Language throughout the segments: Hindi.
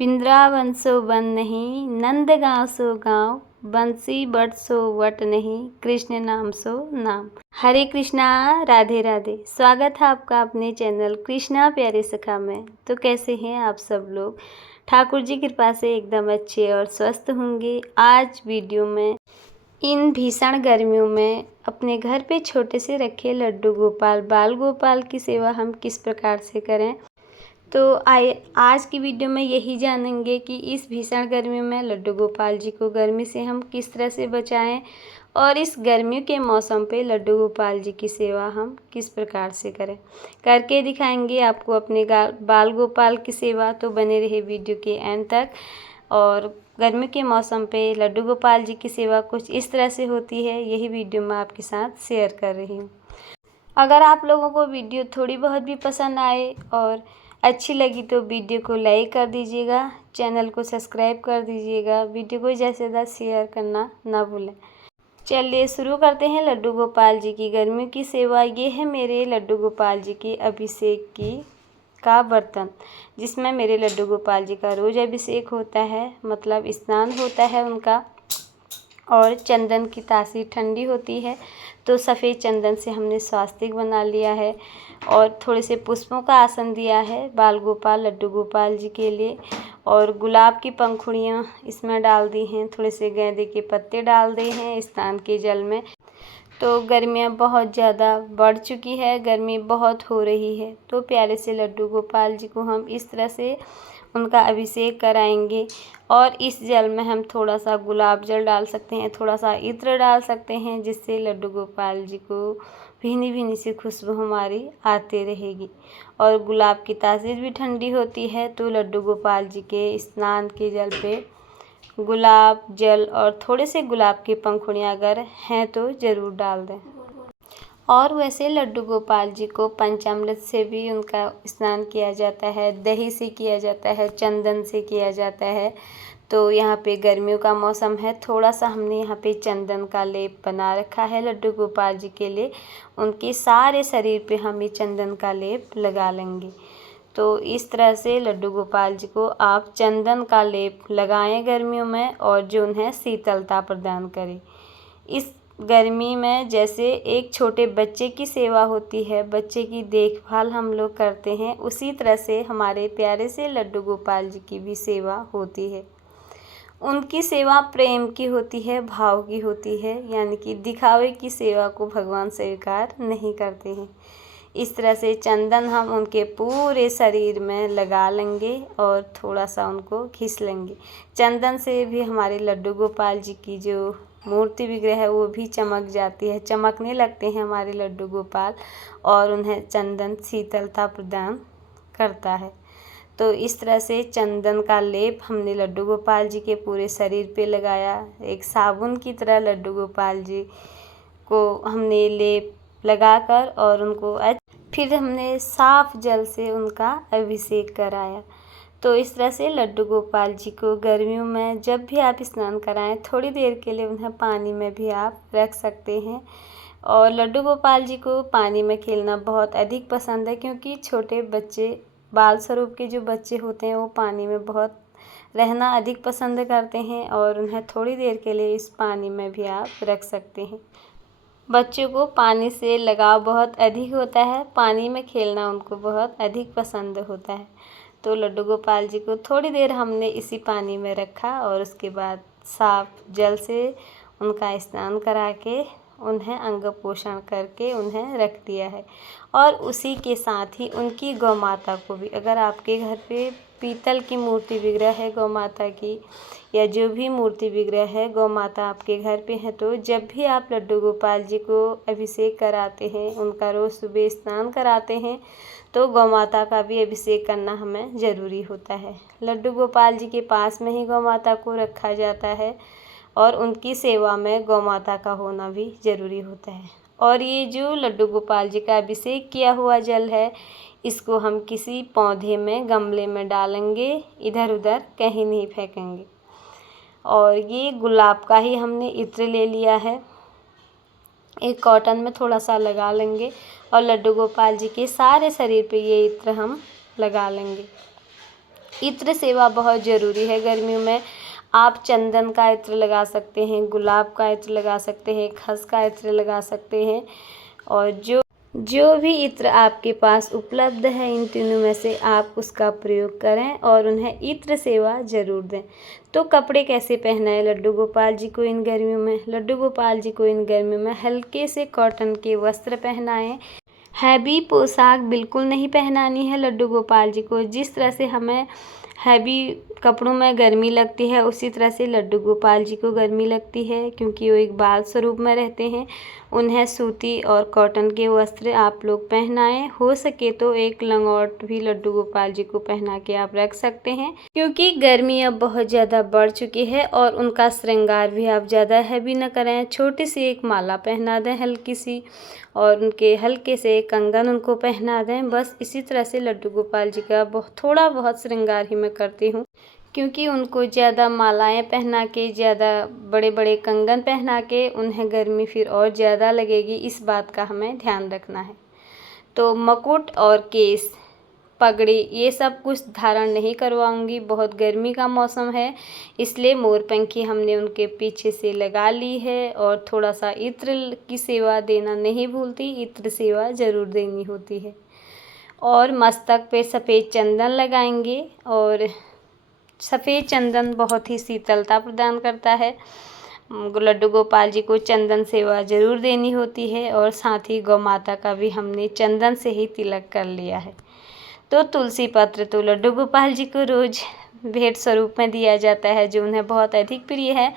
वृंदावन सो वन नहीं, नंद गाँव सो गाँव, बंसी बट सो वट नहीं, कृष्ण नाम सो नाम। हरे कृष्णा, राधे राधे। स्वागत है आपका अपने चैनल कृष्णा प्यारे सखा में। तो कैसे हैं आप सब लोग? ठाकुर जी की कृपा से एकदम अच्छे और स्वस्थ होंगे। आज वीडियो में इन भीषण गर्मियों में अपने घर पे छोटे से रखे लड्डू गोपाल बाल गोपाल की सेवा हम किस प्रकार से करें, तो आज की वीडियो में यही जानेंगे कि इस भीषण गर्मी में लड्डू गोपाल जी को गर्मी से हम किस तरह से बचाएं और इस गर्मियों के मौसम पे लड्डू गोपाल जी की सेवा हम किस प्रकार से करें। करके दिखाएंगे आपको अपने बाल गोपाल की सेवा। तो बने रहे वीडियो के एंड तक। और गर्मी के मौसम पे लड्डू गोपाल जी की सेवा कुछ इस तरह से होती है, यही वीडियो मैं आपके साथ शेयर कर रही हूँ। अगर आप लोगों को वीडियो थोड़ी बहुत भी पसंद आए और अच्छी लगी तो वीडियो को लाइक कर दीजिएगा, चैनल को सब्सक्राइब कर दीजिएगा, वीडियो को ज़्यादा से ज़्यादा शेयर करना ना भूलें। चलिए शुरू करते हैं लड्डू गोपाल जी की गर्मियों की सेवा। ये है मेरे लड्डू गोपाल जी की अभिषेक का बर्तन, जिसमें मेरे लड्डू गोपाल जी का रोज़ अभिषेक होता है, मतलब स्नान होता है उनका। और चंदन की तासीर ठंडी होती है तो सफ़ेद चंदन से हमने स्वास्तिक बना लिया है और थोड़े से पुष्पों का आसन दिया है बाल गोपाल लड्डू गोपाल जी के लिए। और गुलाब की पंखुड़ियाँ इसमें डाल दी हैं, थोड़े से गेंदे के पत्ते डाल दिए हैं स्नान के जल में। तो गर्मियाँ बहुत ज़्यादा बढ़ चुकी है, गर्मी बहुत हो रही है, तो प्यारे से लड्डू गोपाल जी को हम इस तरह से उनका अभिषेक कराएंगे। और इस जल में हम थोड़ा सा गुलाब जल डाल सकते हैं, थोड़ा सा इत्र डाल सकते हैं, जिससे लड्डू गोपाल जी को भीनी भीनी सी खुशबू हमारी आती रहेगी। और गुलाब की तासीर भी ठंडी होती है, तो लड्डू गोपाल जी के स्नान के जल पे गुलाब जल और थोड़े से गुलाब की पंखुड़ियाँ अगर हैं तो ज़रूर डाल दें। और वैसे लड्डू गोपाल जी को पंचामृत से भी उनका स्नान किया जाता है, दही से किया जाता है, चंदन से किया जाता है। तो यहाँ पे गर्मियों का मौसम है, थोड़ा सा हमने यहाँ पे चंदन का लेप बना रखा है लड्डू गोपाल जी के लिए। उनके सारे शरीर पे हम ये चंदन का लेप लगा लेंगे। तो इस तरह से लड्डू गोपाल जी को आप चंदन का लेप लगाएं गर्मियों में, और जो उन्हें शीतलता प्रदान करे। इस गर्मी में जैसे एक छोटे बच्चे की सेवा होती है, बच्चे की देखभाल हम लोग करते हैं, उसी तरह से हमारे प्यारे से लड्डू गोपाल जी की भी सेवा होती है। उनकी सेवा प्रेम की होती है, भाव की होती है, यानी कि दिखावे की सेवा को भगवान स्वीकार नहीं करते हैं। इस तरह से चंदन हम उनके पूरे शरीर में लगा लेंगे और थोड़ा सा उनको घिस लेंगे। चंदन से भी हमारे लड्डू गोपाल जी की जो मूर्ति विग्रह है वो भी चमक जाती है, चमकने लगते हैं हमारे लड्डू गोपाल, और उन्हें चंदन शीतलता प्रदान करता है। तो इस तरह से चंदन का लेप हमने लड्डू गोपाल जी के पूरे शरीर पे लगाया। एक साबुन की तरह लड्डू गोपाल जी को हमने लेप लगाकर और उनको फिर हमने साफ जल से उनका अभिषेक कराया। तो इस तरह से लड्डू गोपाल जी को गर्मियों में जब भी आप स्नान कराएं, थोड़ी देर के लिए उन्हें पानी में भी आप रख सकते हैं। और लड्डू गोपाल जी को पानी में खेलना बहुत अधिक पसंद है, क्योंकि छोटे बच्चे बाल स्वरूप के जो बच्चे होते हैं वो पानी में बहुत रहना अधिक पसंद करते हैं, और उन्हें थोड़ी देर के लिए इस पानी में भी आप रख सकते हैं। बच्चों को पानी से लगाव बहुत अधिक होता है, पानी में खेलना उनको बहुत अधिक पसंद होता है। तो लड्डू गोपाल जी को थोड़ी देर हमने इसी पानी में रखा और उसके बाद साफ जल से उनका स्नान करा के उन्हें अंग पोषण करके उन्हें रख दिया है। और उसी के साथ ही उनकी गौ माता को भी, अगर आपके घर पे पीतल की मूर्ति विग्रह है गौ माता की, या जो भी मूर्ति विग्रह है गौ माता आपके घर पे है, तो जब भी आप लड्डू गोपाल जी को अभिषेक कराते हैं, उनका रोज़ सुबह स्नान कराते हैं, तो गौ माता का भी अभिषेक करना हमें ज़रूरी होता है। लड्डू गोपाल जी के पास में ही गौ माता को रखा जाता है, और उनकी सेवा में गौ माता का होना भी ज़रूरी होता है। और ये जो लड्डू गोपाल जी का अभिषेक किया हुआ जल है, इसको हम किसी पौधे में गमले में डालेंगे, इधर उधर कहीं नहीं फेंकेंगे। और ये गुलाब का ही हमने इत्र ले लिया है, एक कॉटन में थोड़ा सा लगा लेंगे और लड्डू गोपाल जी के सारे शरीर पे ये इत्र हम लगा लेंगे। इत्र सेवा बहुत ज़रूरी है गर्मियों में। आप चंदन का इत्र लगा सकते हैं, गुलाब का इत्र लगा सकते हैं, खस का इत्र लगा सकते हैं, और जो भी इत्र आपके पास उपलब्ध है इन तीनों में से आप उसका प्रयोग करें और उन्हें इत्र सेवा ज़रूर दें। तो कपड़े कैसे पहनाएं लड्डू गोपाल जी को इन गर्मियों में? लड्डू गोपाल जी को इन गर्मियों में हल्के से कॉटन के वस्त्र पहनाएं। हैवी पोशाक बिल्कुल नहीं पहनानी है लड्डू गोपाल जी को। जिस तरह से हमें हैवी कपड़ों में गर्मी लगती है उसी तरह से लड्डू गोपाल जी को गर्मी लगती है, क्योंकि वो एक बाल स्वरूप में रहते हैं। उन्हें सूती और कॉटन के वस्त्र आप लोग पहनाएं। हो सके तो एक लंगोट भी लड्डू गोपाल जी को पहना के आप रख सकते हैं, क्योंकि गर्मी अब बहुत ज़्यादा बढ़ चुकी है। और उनका श्रृंगार भी आप ज़्यादा हैवी न करें, छोटी सी एक माला पहना दें हल्की सी, और उनके हल्के से कंगन उनको पहना दें। बस इसी तरह से लड्डू गोपाल जी का थोड़ा बहुत श्रृंगार ही मैं करती हूँ, क्योंकि उनको ज़्यादा मालाएं पहना के, ज़्यादा बड़े बड़े कंगन पहना के उन्हें गर्मी फिर और ज़्यादा लगेगी। इस बात का हमें ध्यान रखना है। तो मुकुट और केस, पगड़ी, ये सब कुछ धारण नहीं करवाऊंगी। बहुत गर्मी का मौसम है, इसलिए मोरपंखी हमने उनके पीछे से लगा ली है। और थोड़ा सा इत्र की सेवा देना नहीं भूलती, इत्र सेवा ज़रूर देनी होती है। और मस्तक पे सफ़ेद चंदन लगाएंगे, और सफ़ेद चंदन बहुत ही शीतलता प्रदान करता है। लड्डू गोपाल जी को चंदन सेवा ज़रूर देनी होती है। और साथ ही गौ माता का भी हमने चंदन से ही तिलक कर लिया है। तो तुलसी पत्र तो लड्डू गोपाल जी को रोज़ भेंट स्वरूप में दिया जाता है, जो उन्हें बहुत अधिक प्रिय है।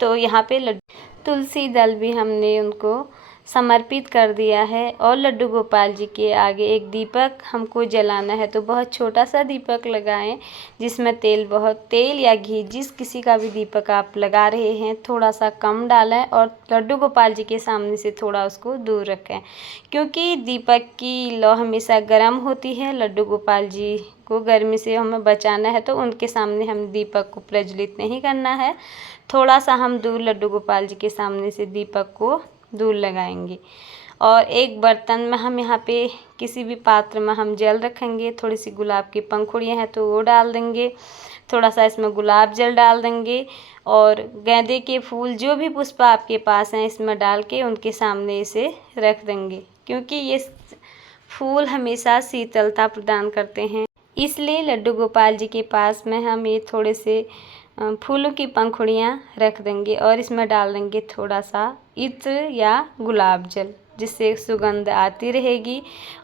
तो यहाँ पे तुलसी दल भी हमने उनको समर्पित कर दिया है। और लड्डू गोपाल जी के आगे एक दीपक हमको जलाना है, तो बहुत छोटा सा दीपक लगाएं, जिसमें तेल या घी, जिस किसी का भी दीपक आप लगा रहे हैं थोड़ा सा कम डालें, और लड्डू गोपाल जी के सामने से थोड़ा उसको दूर रखें, क्योंकि दीपक की लौ हमेशा गर्म होती है। लड्डू गोपाल जी को गर्मी से हमें बचाना है, तो उनके सामने हम दीपक को प्रज्वलित नहीं करना है। थोड़ा सा हम दूर लड्डू गोपाल जी के सामने से दीपक को दूर लगाएंगे। और एक बर्तन में हम यहाँ पे किसी भी पात्र में हम जल रखेंगे। थोड़ी सी गुलाब की पंखुड़ियाँ हैं तो वो डाल देंगे, थोड़ा सा इसमें गुलाब जल डाल देंगे, और गेंदे के फूल, जो भी पुष्प आपके पास हैं, इसमें डाल के उनके सामने इसे रख देंगे, क्योंकि ये फूल हमेशा शीतलता प्रदान करते हैं। इसलिए लड्डू गोपाल जी के पास में हम ये थोड़े से फूलों की पंखुड़ियाँ रख देंगे, और इसमें डाल देंगे थोड़ा सा इत्र या गुलाब जल, जिससे सुगंध आती रहेगी।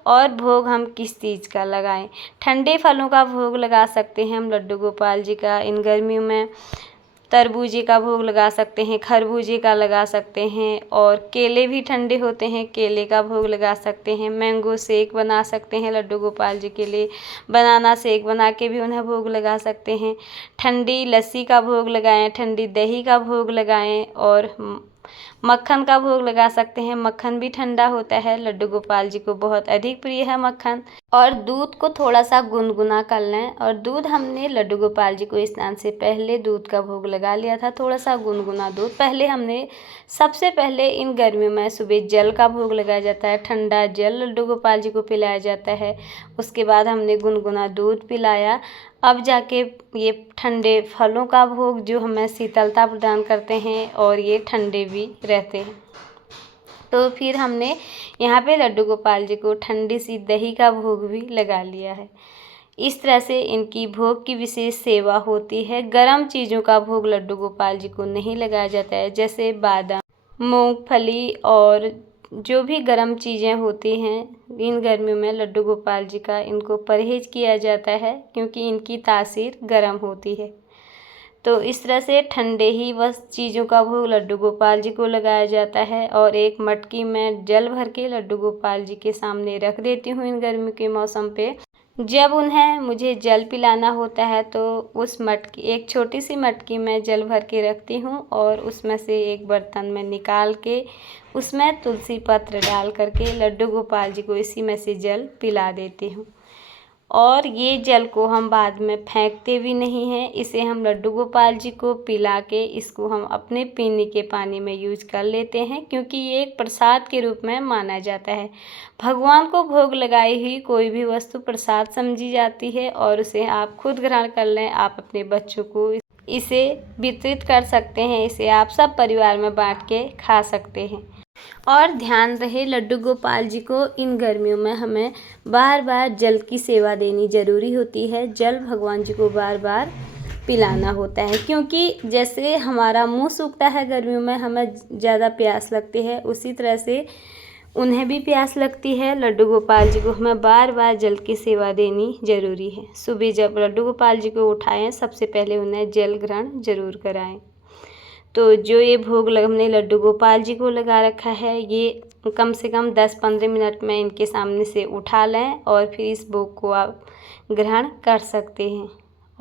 और भोग हम किस चीज़ का लगाएं? ठंडे फलों का भोग लगा सकते हैं हम लड्डू गोपाल जी का इन गर्मियों में। तरबूजे का भोग लगा सकते हैं, खरबूजे का लगा सकते हैं, और केले भी ठंडे होते हैं, केले का भोग लगा सकते हैं। मैंगो शेक बना सकते हैं लड्डू गोपाल जी के लिए, बनाना शेक बना के भी उन्हें भोग लगा सकते हैं। ठंडी लस्सी का भोग लगाएं, ठंडी दही का भोग लगाएं, और मक्खन का भोग लगा सकते हैं। मक्खन भी ठंडा होता है, लड्डू गोपाल जी को बहुत अधिक प्रिय है मक्खन। और दूध को थोड़ा सा गुनगुना कर लें, और दूध हमने लड्डू गोपाल जी को स्नान से पहले दूध का भोग लगा लिया था, थोड़ा सा गुनगुना दूध। सबसे पहले इन गर्मियों में सुबह जल का भोग लगाया जाता है, ठंडा जल लड्डू गोपाल जी को पिलाया जाता है। उसके बाद हमने गुनगुना दूध पिलाया। अब जाके ये ठंडे फलों का भोग, जो हमें शीतलता प्रदान करते हैं और ये ठंडे भी रहते हैं। तो फिर हमने यहाँ पे लड्डू गोपाल जी को ठंडी सी दही का भोग भी लगा लिया है। इस तरह से इनकी भोग की विशेष सेवा होती है। गरम चीज़ों का भोग लड्डू गोपाल जी को नहीं लगाया जाता है, जैसे बादाम, मूंगफली और जो भी गर्म चीज़ें होती हैं इन गर्मियों में लड्डू गोपाल जी का इनको परहेज किया जाता है, क्योंकि इनकी तासीर गर्म होती है। तो इस तरह से ठंडे ही बस चीज़ों का भोग लड्डू गोपाल जी को लगाया जाता है। और एक मटकी में जल भर के लड्डू गोपाल जी के सामने रख देती हूँ इन गर्मी के मौसम पे। जब उन्हें मुझे जल पिलाना होता है तो एक छोटी सी मटकी में जल भर के रखती हूँ, और उसमें से एक बर्तन में निकाल के उसमें तुलसी पत्र डाल करके लड्डू गोपाल जी को इसी में से जल पिला देती हूँ। और ये जल को हम बाद में फेंकते भी नहीं हैं। इसे हम लड्डू गोपाल जी को पिला के इसको हम अपने पीने के पानी में यूज कर लेते हैं, क्योंकि ये एक प्रसाद के रूप में माना जाता है। भगवान को भोग लगाई हुई कोई भी वस्तु प्रसाद समझी जाती है और उसे आप खुद ग्रहण कर लें, आप अपने बच्चों को इसे वितरित कर सकते हैं, इसे आप सब परिवार में बांट के खा सकते हैं। और ध्यान रहे, लड्डू गोपाल जी को इन गर्मियों में हमें बार बार जल की सेवा देनी ज़रूरी होती है। जल भगवान जी को बार बार पिलाना होता है, क्योंकि जैसे हमारा मुंह सूखता है गर्मियों में, हमें ज़्यादा प्यास लगती है, उसी तरह से उन्हें भी प्यास लगती है। लड्डू गोपाल जी को हमें बार बार जल की सेवा देनी ज़रूरी है। सुबह जब लड्डू गोपाल जी को उठाएं, सबसे पहले उन्हें जल ग्रहण जरूर कराएं। तो जो ये भोग हमने लड्डू गोपाल जी को लगा रखा है, ये कम से कम 10-15 मिनट में इनके सामने से उठा लें और फिर इस भोग को आप ग्रहण कर सकते हैं।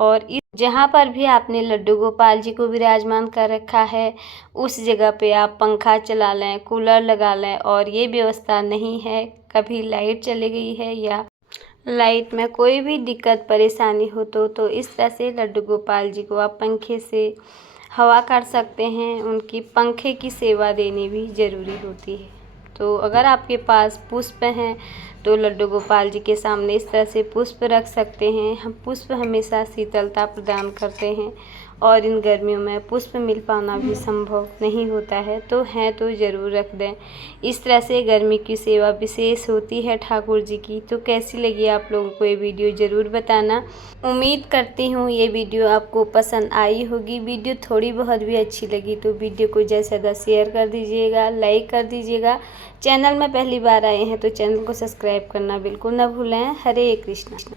और इस जहाँ पर भी आपने लड्डू गोपाल जी को विराजमान कर रखा है, उस जगह पे आप पंखा चला लें, कूलर लगा लें। और ये व्यवस्था नहीं है, कभी लाइट चली गई है या लाइट में कोई भी दिक्कत परेशानी हो तो इस तरह से लड्डू गोपाल जी को आप पंखे से हवा कर सकते हैं। उनकी पंखे की सेवा देनी भी ज़रूरी होती है। तो अगर आपके पास पुष्प हैं तो लड्डू गोपाल जी के सामने इस तरह से पुष्प रख सकते हैं। हम पुष्प हमेशा शीतलता प्रदान करते हैं और इन गर्मियों में पुष्प मिल पाना भी संभव नहीं होता है, तो हैं तो ज़रूर रख दें। इस तरह से गर्मी की सेवा विशेष होती है ठाकुर जी की। तो कैसी लगी आप लोगों को ये वीडियो ज़रूर बताना। उम्मीद करती हूँ ये वीडियो आपको पसंद आई होगी। वीडियो थोड़ी बहुत भी अच्छी लगी तो वीडियो को ज़्यादा से ज़्यादा शेयर कर दीजिएगा, लाइक कर दीजिएगा। चैनल में पहली बार आए हैं तो चैनल को सब्सक्राइब करना बिल्कुल ना भूलें। हरे कृष्णा।